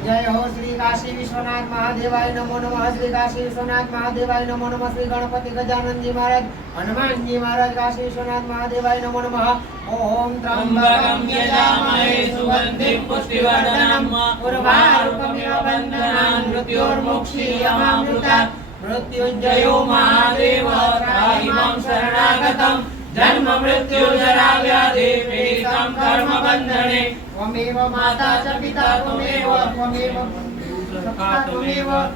जय हो श्री काशी विश्वनाथ महादेवाय नमो नमः। श्री काशी विश्वनाथ महादेवाय नमो नमः। श्री गणपति गजानन जी महाराज, हनुमान जी महाराज, काशी विश्वनाथ महादेवाय नमो नमः। ओम त्र्यंबकं यजामहे सुगंधिं पुष्टिवर्धनम् उर्वारुकमिव बन्धनान् मृत्योर्मुक्षीयमामृतात्। मृत्युञ्जयो महादेव त्राहि मां शरणागतम्। जन्म मृत्यु जरा व्याधि पीडितं कर्म बन्धने। त्वमेव माता च पिता त्वमेव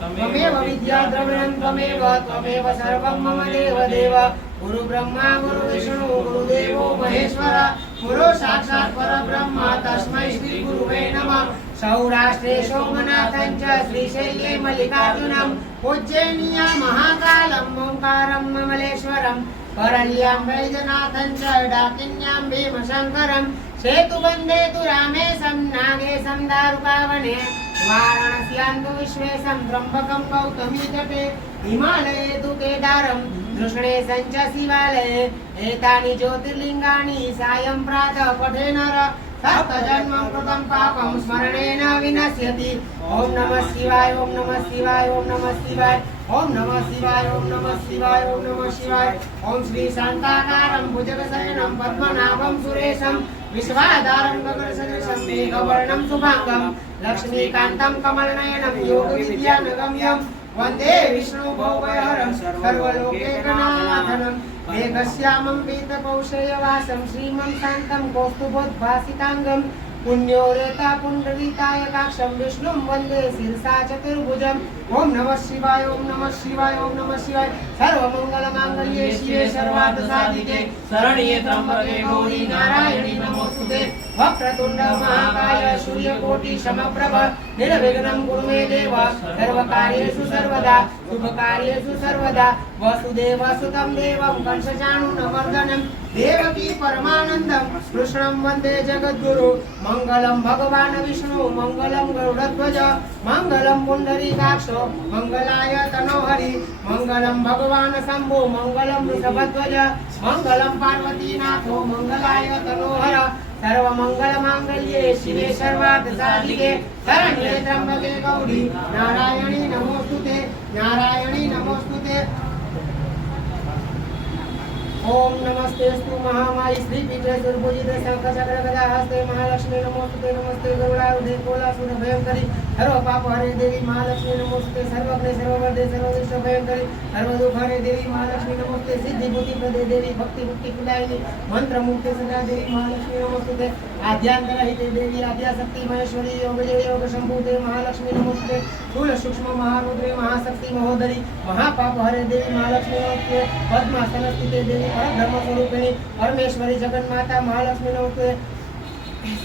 त्वमेव विद्या द्रविणं त्वमेव सर्वं मम देव। गुरु ब्रह्मा गुरु विष्णु गुरुदेवो महेश्वर। गुरु साक्षात् परब्रह्म तस्मै श्री गुरुवे नमः। सौराष्ट्रे सोमनाथं च श्रीशैले मल्लिकार्जुनं उज्जैन्या महाकालं ओंकारं ममलेश्वरं। करल्यां वैद्यनाथं च डाकिन्यां भीमशङ्करं। सेतुबन्धे तु रामेशं नागेशं दारुकावने। वाराणस्यां तु विश्वेशं त्र्यम्बकं गौतमी तटे। हिमालये तु केदारं कृष्णेशं च शिवालये। एतानि ज्योतिर्लिङ्गानि सायं प्रातः पठे नर सप्तजन्मं कृतं पापं स्मरणेन विनश्यति। ओम नमः शिवाय ओम नमः शिवाय ओम नमः शिवाय ओम नमः शिवाय ओम नमः शिवाय ओम नमः शिवाय। ओम श्री शांताकारं भुजगशयनं पद्मनाभं सुरेशं विश्वाधारं गगनसदृशं मेघवर्णं शुभांगं लक्ष्मीकान्तं कमलनयनं योगविद्यानगम्यं वन्दे विष्णुभवभयहरं सर्वलोकैकनाथनं। मेघश्यामं पीतकौशेयवासं श्रीमं शान्तं कौस्तुभोद्भासिताङ्गं पुण्योरेता पुण्डरीकायकाक्षं विष्णुं वन्दे शिरसा चतुर्भुजम्। ओम नमः शिवाय ओम नमः शिवाय ओम नमः शिवाय। सर्वमंगलमांगल्ये शिवे सर्वार्थसाधिके शरण्ये त्र्यंबके गौरी नारायणी नमोस्तुते। वक्रतुंड महाकाय सूर्यकोटि समप्रभ निर्विघ्नं कुरु मे देव। सर्वकार्येषु सर्वदा शुभकार्येषु सर्वदा। वसुदेवसुतं देवं कंसचाणूरमर्दनं देवकी परमानन्दं कृष्णं वन्दे जगद्गुरु। मंगलम भगवान विष्णु मंगलम गरुड़ध्वज मंगलम पुंडरीकाक्ष मंगलाय तनोहरि। मंगलम भगवान शंभु मंगलम वृषभध्वज मंगलम पार्वतीनाथो मंगलाय तनोहर। सर्वमंगल मांगल्ये शिवे सर्वार्थसाधिके शरण्ये त्र्यंबके गौरी नारायणी नमोस्तुते नारायणी नमोस्तुते। ओम नमस्तेस्तु महामायी श्रीपीठे सुरपूजिते शंखचक्र गदा हस्ते महालक्ष्मी नमोस्तुते। नमस्ते गरुडारूढे कोलासुर भयंकरी सर्व पाप हरे देवी महालक्ष्मी नमोस्तुते। सर्वज्ञ सर्ववरदे सर्वदुष्ट भयंकरी सर्वदुःख हरे देवी महालक्ष्मी नमोस्तुते। सिद्धि बुद्धि प्रदे देवी भक्ति मुक्ति कुलायिनी मंत्र मुक्ति सदा देवी महालक्ष्मी नमोस्तुते। आद्यांतर हिते देवी आद्याशक्ति महेश्वरी योग संभूते महालक्ष्मी नमोस्तुते। स्थूल सूक्ष्म महारुद्रे महाशक्ति महोदरी महापाप हरे देवी महालक्ष्मी नमोस्तुते। पद्मासन स्थिते देवी परब्रह्म स्वरूपिणी परमेश्वरी जगन्माता महालक्ष्मी नमोस्तुते।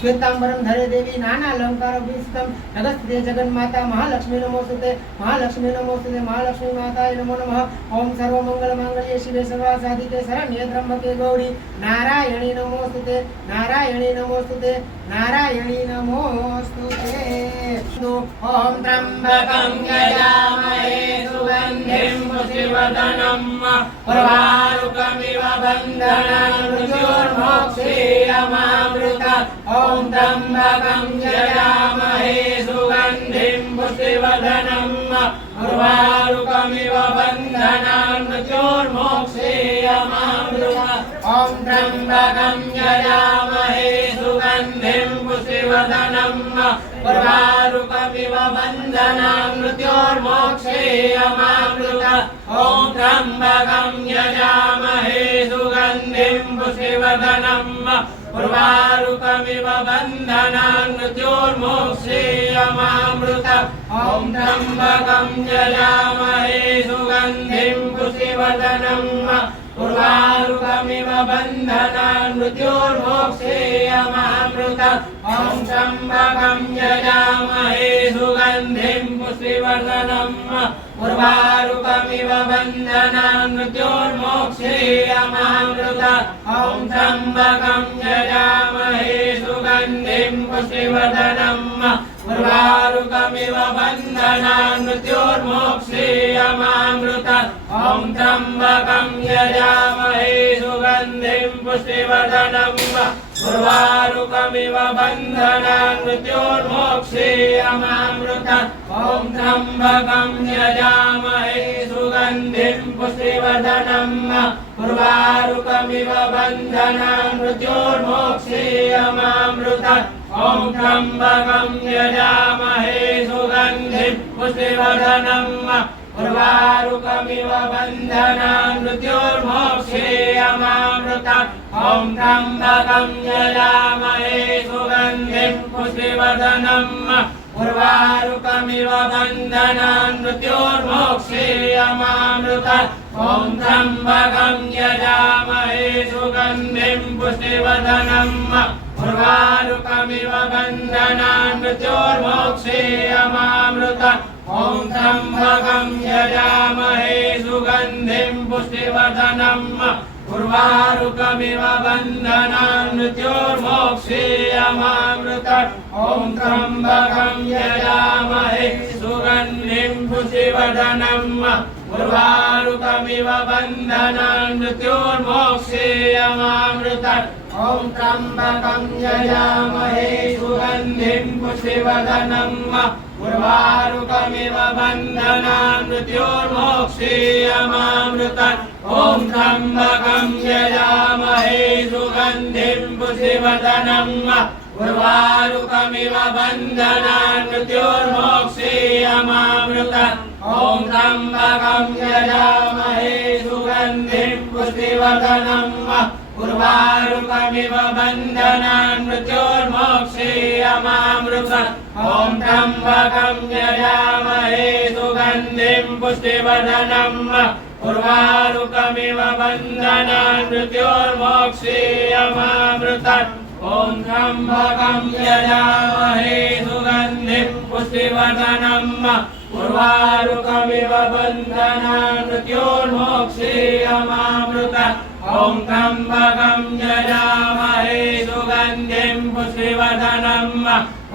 श्वेतांबरं धरे देवी नाना अलंकार विस्तम जगत्स्थिते जगन्माता महालक्ष्मी नमोस्तुते महालक्ष्मी नमोस्तुते महालक्ष्मी माताय नमो नमः। ओम सर्वमंगल मांगल्ये शिवे सर्वार्थसाधिके शरण्ये त्र्यंबके गौरी नारायणी नमोस्तुते नारायणी नमोस्तुते नारायणी नमोस्तुते। ओम त्र्यंबकं यजामहे सुगन्धिं पुष्टिवर्धनम् उर्वारुकमिव बन्धनान् मृत्योर्मोक्षीयमामृतात्। ओम त्र्यंबकं यजामहे सुगन्धिं पुष्टिवर्धनम् उर्वारुकमिव बन्धनान् मृत्योर्मोक्षीयमामृतात्। ओम त्र्यंबकं यजामहे सुगन्धिं पुष्टिवर्धनम् उर्वारुकमिव बन्धनान् मृत्योर्मोक्षीयमामृतात्। ओम त्र्यंबकं यजामहे सुगन्धिं पुष्टिवर्धनम् उर्वारुकमिव बन्धनान् मृत्योर्मोक्षीयमामृतात्। ओम त्र्यंबकं यजामहे सुगन्धिं पुष्टिवर्धनम् उर्वारुकमिव बन्धनान् मृत्योर्मोक्षीयमामृतात्। ओम त्र्यंबकं यजामहे सुगन्धिं पुष्टिवर्धनम् उर्वारुकमिव बन्धनान् मृत्योर्मोक्षीयमामृतात्। ओम त्र्यंबकं यजामहे सुगन्धिं पुष्टिवर्धनम् उर्वारुकमिव बन्धनान् मृत्योर्मोक्षीयमामृतात्। ओम त्र्यंबकं यजामहे सुगन्धिं पुष्टिवर्धनम् उर्वारुकमिव बन्धनान् मृत्योर्मोक्षेयमामृतात् ॐ त्र्यम्बकं यजामहे सुगन्धिं पुष्टिवर्धनम् उर्वारुकमिव बन्धनान् मृत्योर्मोक्षेयमामृतात् ॐ त्र्यम्बकं यजामहे सुगन्धिं पुष्टिवर्धनम् उर्वारुकमिव बन्धनान् मृत्योर्मोक्षेयमामृतात् ॐ त्र्यम्बकं यजामहे सुगन्धिं पुष्टिवर्धनम् उर्वारुकमिव बन्धनान् मृत्योर्मोक्षेयमामृतात् ॐ त्र्यम्बकं यजामहे सुगन्धिं पुष्टिवर्धनम् उर्वारुकमिव बन्धनान् मृत्योर्मोक्षेयमामृतात् ॐ त्र्यम्बकं यजामहे सुगन्धिं पुष्टिवर्धनम् उर्वारुकमिव बन्धनान् मृत्योर्मोक्षेयमामृतात् ॐ त्र्यम्बकं यजामहे सुगन्धिं पुष्टिवर्धनम् उर्वारुकमिव बन्धनान् मृत्योर्मोक्षेयमामृतात् ॐ त्र्यम्बकं यजामहे सुगन्धिं पुष्टिवर्धनम् उर्वारुकमिव बन्धनान् मृत्योर्मोक्षेयमामृतात् ॐ त्र्यम्बकं यजामहे सुगन्धिं पुष्टिवर्धनम् उर्वारुकमिव बन्धनान् मृत्योर्मोक्षेयमामृतात् ॐ त्र्यम्बकं यजामहे सुगन्धिं पुष्टिवर्धनम् उर्वारुकमिव बन्धनान् मृत्योर्मोक्षेयमामृतात् ॐ त्र्यम्बकं यजामहे सुगन्धिं पुष्टिवर्धनम् उर्वारुकमिव बन्धनान् मृत्योर्मोक्षेयमामृतात् ॐ त्र्यम्बकं यजामहे सुगन्धिं पुष्टिवर्धनम् उर्वारुकमिव बन्धनान् मृत्योर्मोक्षेयमामृतात् ॐ त्र्यम्बकं यजामहे सुगन्धिं पुष्टिवर्धनम्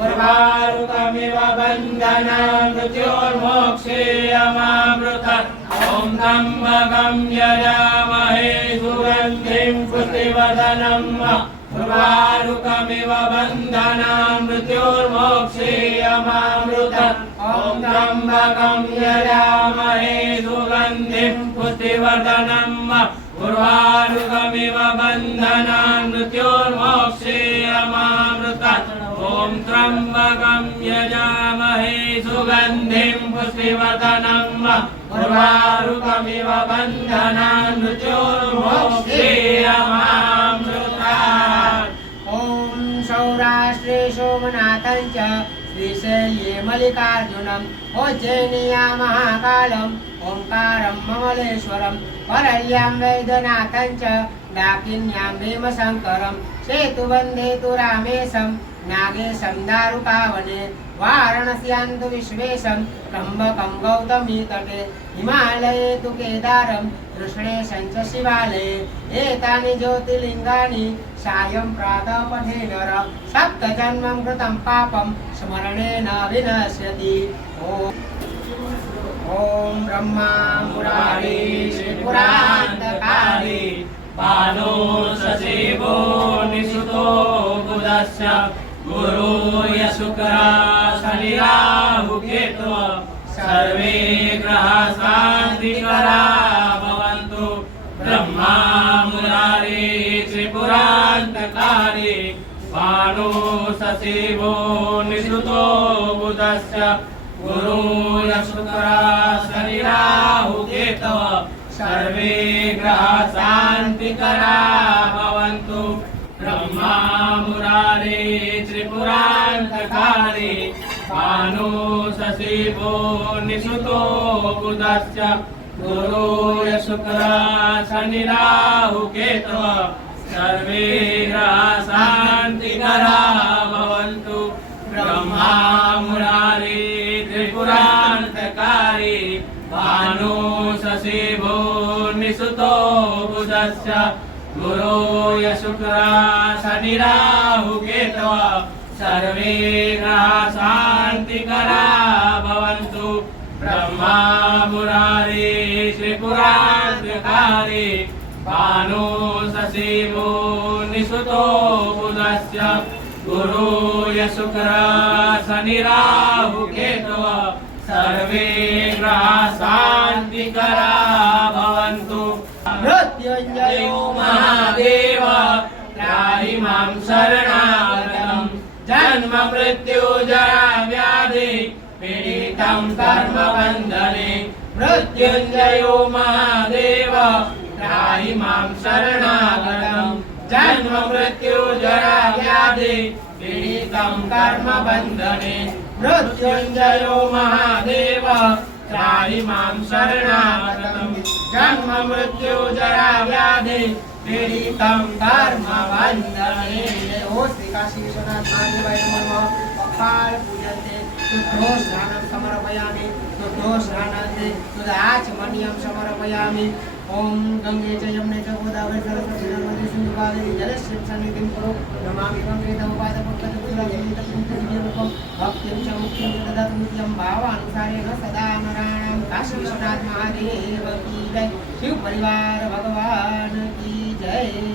उर्वारुकमिव बन्धनान् मृत्योर्मोक्षेयमामृतात् ॐ त्र्यम्बकं यजामहे सुगन्धिं पुष्टिवर्धनम् उर्वारुकमिव बन्धनान् मृत्योर्मोक्षेयमामृतात् ॐ त्र्यम्बकं यजामहे सुगन्धिं पुष्टिवर्धनम् उर्वारुकमिव बन्धनान् मृत्योर्मोक्षेयमामृतात् ॐ त्र्यम्बकं यजामहे सुगन्धिं पुष्टिवर्धनम् उर्वारुकमिव बन्धनान् मृत्योर्मोक्षेयमामृतात् ॐ सौराष्ट्रे सोमनाथं च श्रीशैल्ये मल्लिकार्जुनम् उज्जयिन्यां महाकालम् ओंकारं ममलेश्वरं वरल्यां वैद्यनाथं च डाकिन्यां भीमशङ्करं सेतुबन्धे तु रामेशं नागेशं दारुकावने वाराणस्यां तु विश्वेशं त्र्यम्बकं गौतमी तटे हिमालये तु केदारं कृष्णेशं च शिवालये एतानि ज्योतिर्लिङ्गानि सायं प्रातः पठे नर सप्तजन्मं कृतं पापं स्मरणेन विनश्यति ॐ ब्रह्मा मुरारी पुरान्तकारी बालो सजीवो निसुतो बुधस्य गुरु शुक्र शनि राहु केतु सर्वे ग्रहा शान्तिकरा भवन्तु ब्रह्मा मुरारी त्रिपुरान्तकारी बालो सजीवो निसुतो बुधस्य गुरु शुक्र शनि राहु केतु सर्वे ग्रहा शान्तिकरा भवन्तु ब्रह्मा मुरारी त्रिपुरान्तकारी भानु शशिवो निसुतो बुधस्य गुरु शुक्र शनि राहु केतु सर्वे ग्रहा शान्तिकरा भवन्तु ब्रह्मा मुरारी त्रिपुरान्तकारी भानु शशिवो निसुतो बुधस्य गुरु शुक्र शनि राहु केतु सर्वे ग्रहा शान्तिकरा भवन्तु ब्रह्मा मुरारी त्रिपुरान्तकारी भानु शशिवो निसुतो बुध शुक्र शनि राहु केतव सर्वे ग्रहाः शान्तिकरा भवन्तु। मृत्युञ्जयो महादेव त्राहि मां शरणागतं जन्म मृत्यु जरा व्याधि पीडितं कर्मबन्धने। मृत्युञ्जयो महादेव त्राहि मां शरणागतं जन्म मृत्यु जरा व्याधि पीडितं कर्मबन्धने। मृत्युञ्जयो महादेव त्राहि मां शरणागतं जन्म मृत्यु जरा व्याधि पीडितं कर्मबन्धने। ओ श्री काशी विश्वनाथ महादेवाय नमः। कपाल पूजन्ते शुद्धो स्नानं समर्पयामि शुद्धो स्नानान्ते शुद्धाचमनीयं समर्पयामि। ओम गंगे च यमुने च गोदावरी सरस्वती नर्मदे सिन्धु कावेरी जलेस्मिन् सन्निधिं कुरु। नमामि गंगे तव पादपङ्कजं भक्तिं च मुक्तिं च ददातु नित्यं भावानुसारेण सदा नराणां। काशी विश्वनाथ महादेव की जय। शिव परिवार भगवान की जय।